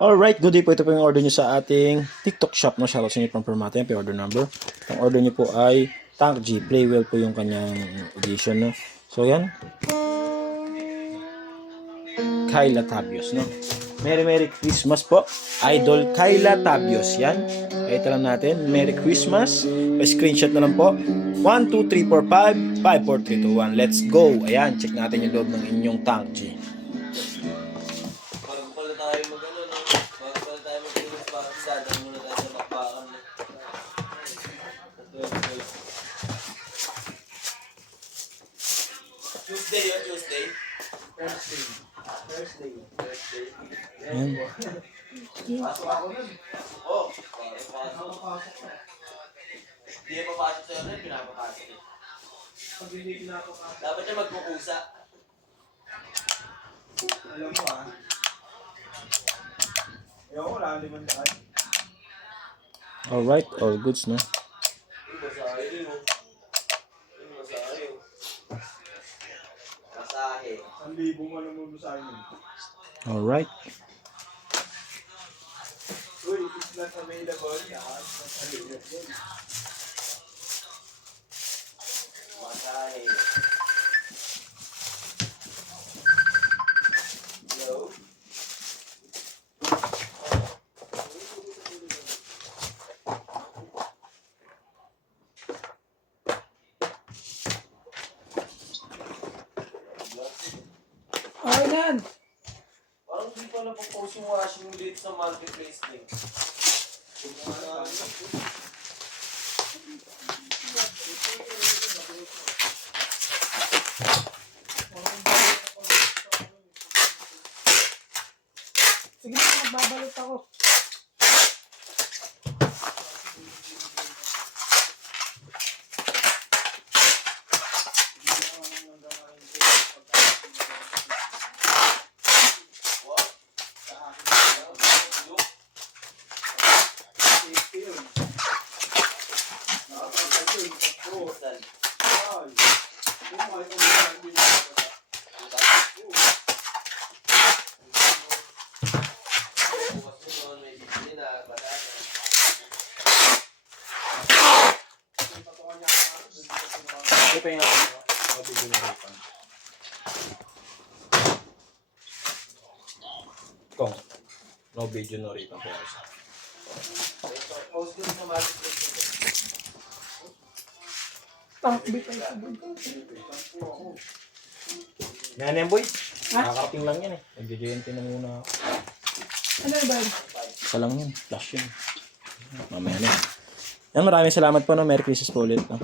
Alright, good day po. Ito po yung order nyo sa ating TikTok shop. No? Shoutout sa inyo from Permata. Yan po yung order number. Ang order nyo po ay Tank G. Playwell po yung kanyang edition. No? So yan. Kyla Tabios. No? Merry Christmas po. Idol Kyla Tabios. Yan. Ito lang natin. Merry Christmas. Pa-screenshot na lang po. 1, 2, 3, 4, 5, 5, 4, 3, 2, 1. Let's go. Ayan. Check natin yung loob ng inyong Tank G. Tuesday. Thursday. Ayan. Pasok ako nun. Oh, pasok. Hindi pa pasok sa'yo nun, pinapapasok. Pag hindi pinapapasok. Dapat niya magkukusa. Alam mo ayaw ko, wala 500. Alright, all goods, no? Masahe. 1,000 mo naman sa akin. Alright. Uy, it's not available. Masahe. Hello? Arnan! Parang di pa napopost yung washing date sa marketplace din. Sige na, magbabalot ako. Ito yung kung no video no rito po. Post ko sa marketplace. Tangbi pa ito. Yan yan boy. Ha? Nakakarating lang yan eh. Nag-JNT na muna ako. Ano ba? Isa lang yun. Flash yun. Mamaya na. Yan, maraming salamat po. No? Merry Christmas po ulit. No?